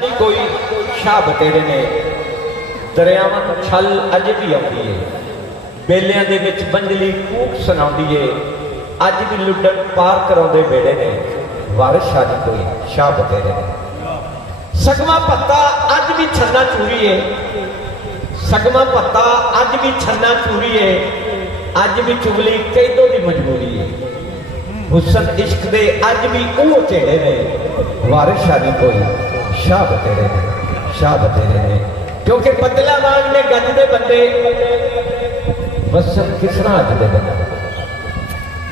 नहीं कोई शाह बतेरे ने दरियावां छल अज भी आती है, बेलियां दे विच बंजली कूक सुनाउंदी है, अज भी लुड्डन पार कराउंदे बेड़े ने, वारिस शाह नहीं कोई शाह बतेरे ने। सगमा पत्ता अज भी छन्ना चूरी है, सगमा पत्ता अज भी छन्ना चूरी है, अज भी चुगली कैदों की मजबूरी है। हुसन इश्क दे अज भी वो चेड़े ने, वारिस शाह नहीं कोई शाह बतेरे ने, शाह बतेरे ने। क्योंकि बदला वांग ने गज दे बंदे वसन किसना अज दे बंदे,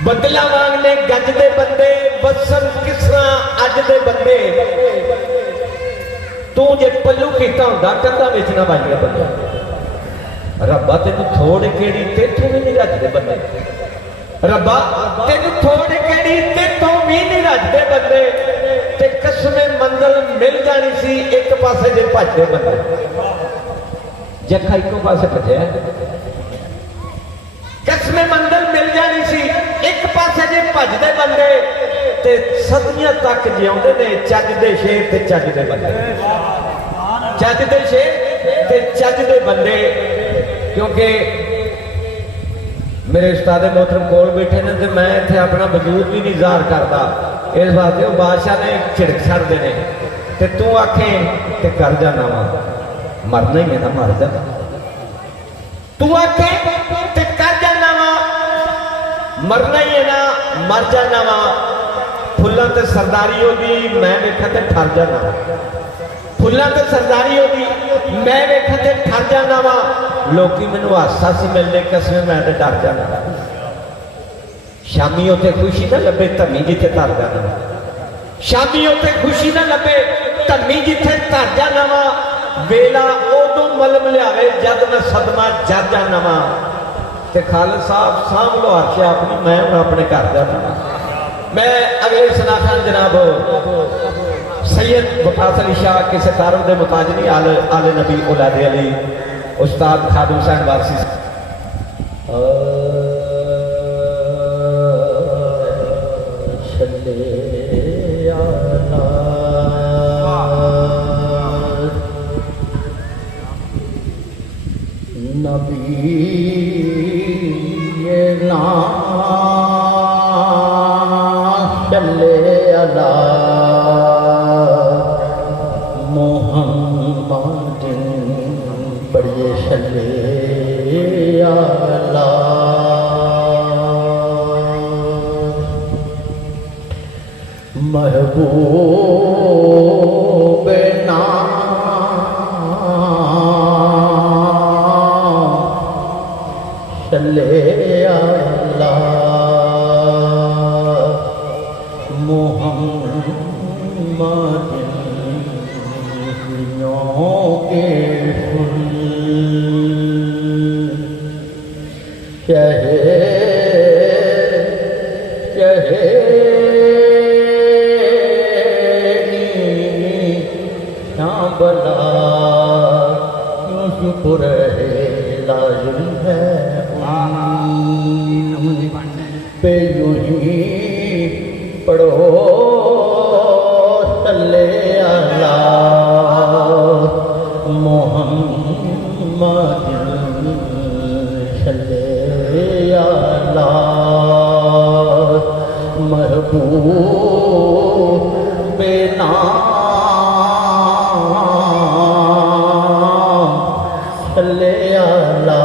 बदला वांग ने गज दे बंदे वसन किसना अज दे बंदे। तू जे पल्लू कीता हुंदा कंधा विच ना वाइया बंदे, रब्बा तेनू थोड़ केड़ी तेथों भी नहीं रजदे बंदे, रब्बा तेनू थोड़ केड़ी तेथों भी नहीं रजदे बंदे। ते कसमे मंजिल मिल जानी सी एक पासे जे भजदे बंदे, जखा इको पासे भजया, कसमे मंजिल मिल जानी सी एक पासे जे भजदे बंदे, ते सदियां तक जिउंदे ने चजदे शेर ते चजदे बंदे, चजदे शेर ते चजदे बंदे। क्योंकि मेरे उस्ताद मोहतरम कोल बैठे ने ते मैं इत्थे अपना वजूद भी नहीं ज़ाहिर करता, इस वास्ते वो बादशाह ने झिड़क छड़ते हैं। ते तू आखे ते कर जाना वा, मरना ही है ना, मर जाना। तू आखे ते कर जाना वा, मरना ही है ना, मर जाना वा। फुल्लां ते सरदारी होगी मैं वेखा ते ठर जाना, फुल्लां ते सरदारी होगी मैं वेखा ते ठर जाना वा। लोकी मैनू हासा सी मिलने कसमे मैं ते डर जाना, शामी उत्ते खुशी ना लभे धमी जिथे तर जाना, शामी उत्ते खुशी ना लभे धमी जिथे तर जाना वा। वेला उदों मलम लियावे जद मैं सदमा जर जाना वा। ते खालिद साहब सांभ लो आख्या अपनी, मैं हुण अपने घर जाना वा। मैं अगले सनाखन जनाब सैयद वफास अली शाह किसी तारफ के मुताज नहीं, आले नबी औलादे अली उस्ताद खादिम हुसैन वारसी नबी ना चले अला मोहम्मद बड़े चले अला महबूब ना चले अला मोहम्मद के फूल चहे चहे बला क्यों शुक्र है लाजुल है पे यूं ही पढ़ो सल्ले अला मोहम्मद सल्ले अला महबूब बेनाम सल्ले अला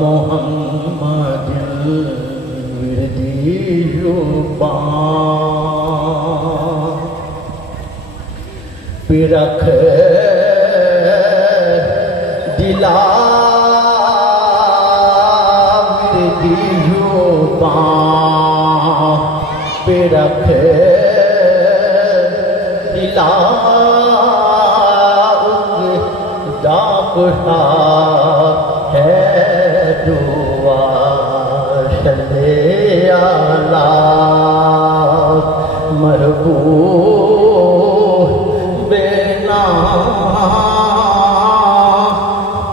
मोहम्मद विरदी जुबान पिरख दिला विरदी जुबान पिरख दिला दापुरा है दुआ चले आला महबूब बेना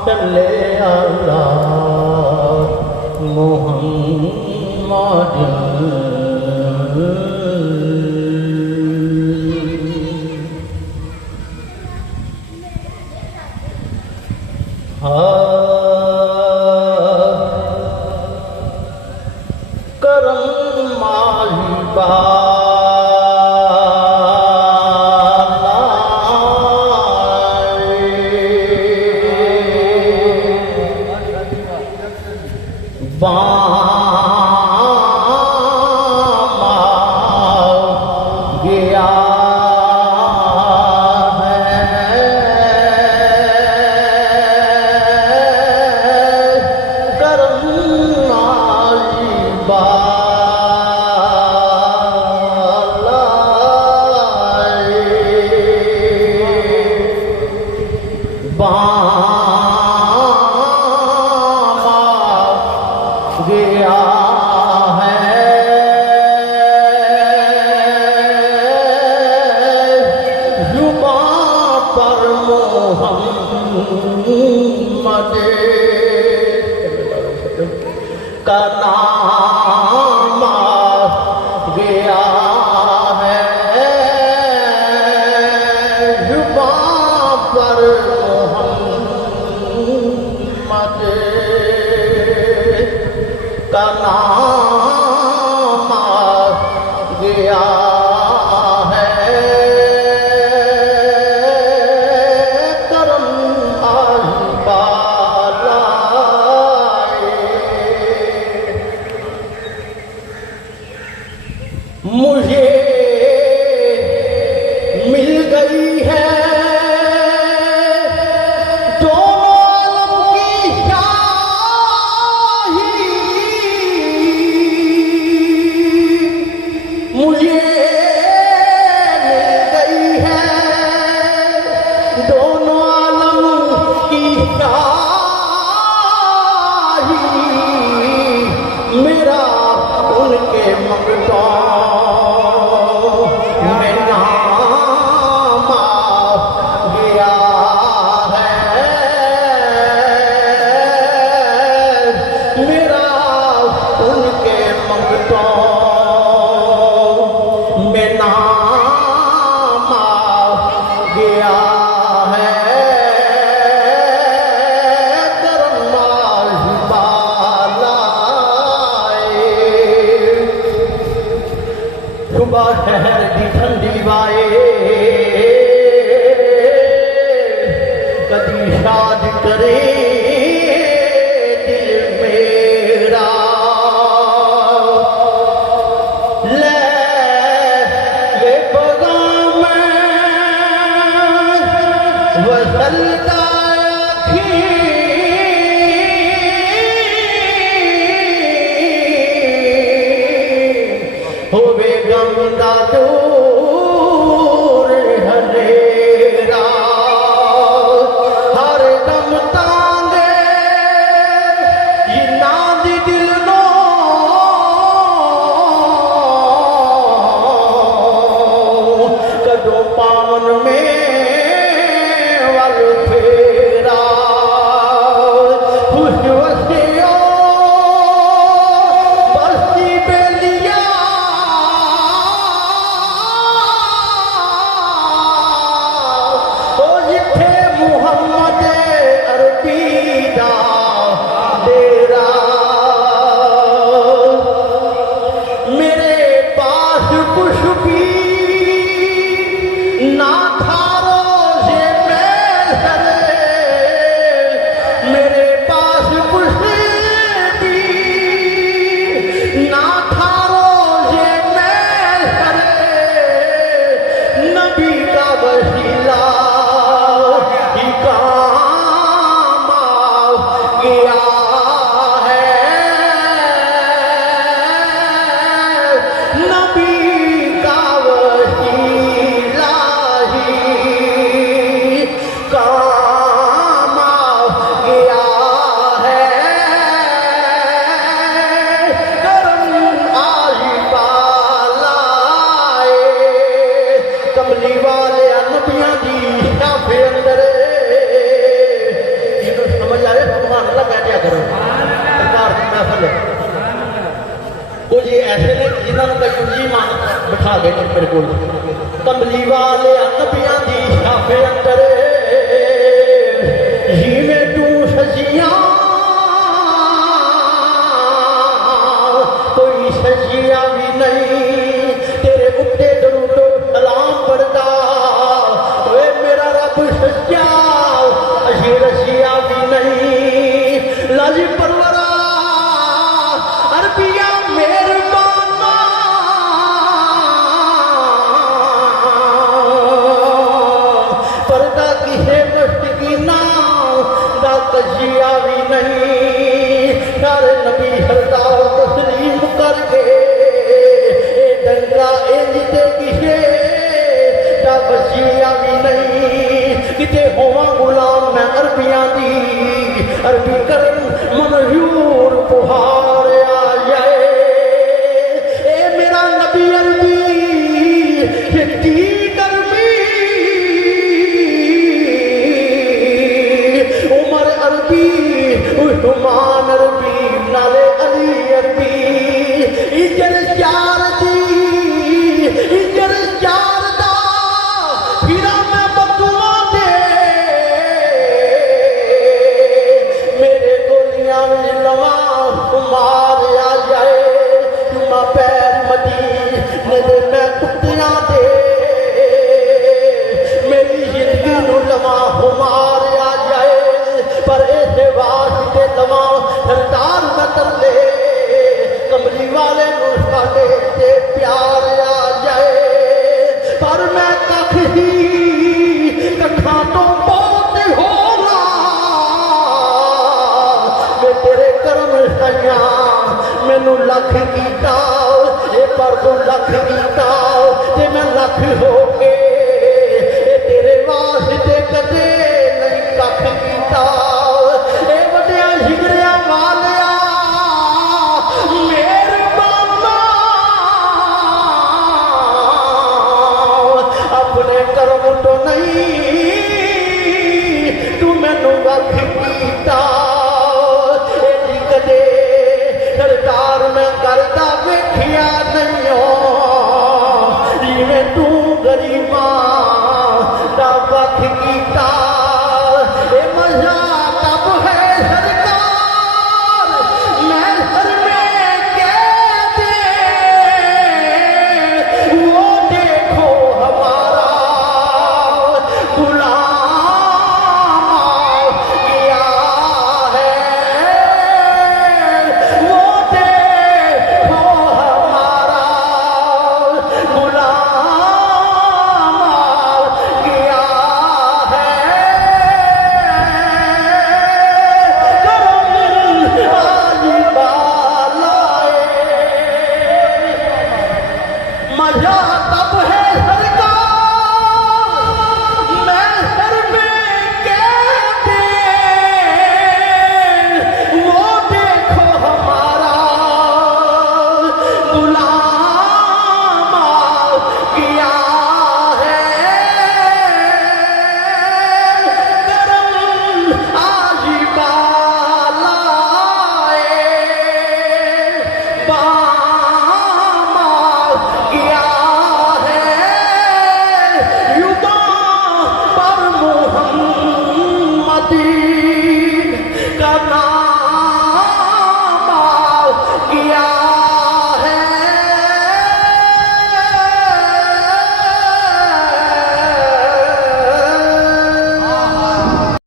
चले आला मोहम्मद का नाम आ गया है जुबां पर मोहम्मद का नाम आ गया है करम मुझे मिल गई है दोनों आलम की शाही मुझे मिल गई है दोनों आलम की शाही मेरा उनके ममता शहर दी ठंडी वाए कदी शाद करे दिल मेरा ले ये पैगाम वसलता होवे गंगा दूर हनेरा हर दम तांगे ये नादी दिल नो कदों पावन में वल फेरा खुश वसियो बस्ती बेलिया मोहम्मद अरबी दा डेरा मेरे पास कुछ भी ना था रोज़े महशर मेरे पास कुछ भी ना था रोज़े महशर नबी का वसीला काम आ गया है नबी का वसीला ही काम आ गया है करम आई बालाए कमली वाले नबियां दी शाफे अंदर समझ आए भगवान अल्लाह कह दिया करो सरकार की महफिल कुछ ऐसे ने जिन्होंने कई जी मान बिठा गए मेरे को कमली वाले नबियां दी शाफे अंदर जिवें तू सजिया कोई सजिया भी नहीं तेरे उत्ते दरूद सलाम पढ़दा ओए मेरा रब सच्चा रसिया भी नहीं लाजी परवरा अरबिया मेहरबाना पर्दा किसे मस्त की नाम दा तजिया भी नहीं सारे नबी सरदार तस्लीम करके डंगा इंजते किसे दा बसिया भी नहीं किते होवा गुलाम मैं अरबियां दी अरबी करन मनजूर पुहार आ जाए ए मेरा नबी अरबी सिद्दीक अरबी लख कीता ए पर तू लख कीता ते मैं लख हो के ए तेरे वास्ते कदे नहीं कख कीता ए वड्डिया जिगरिया वालिया मेहरबाना अपने कर्म तो नहीं तू मैनू वख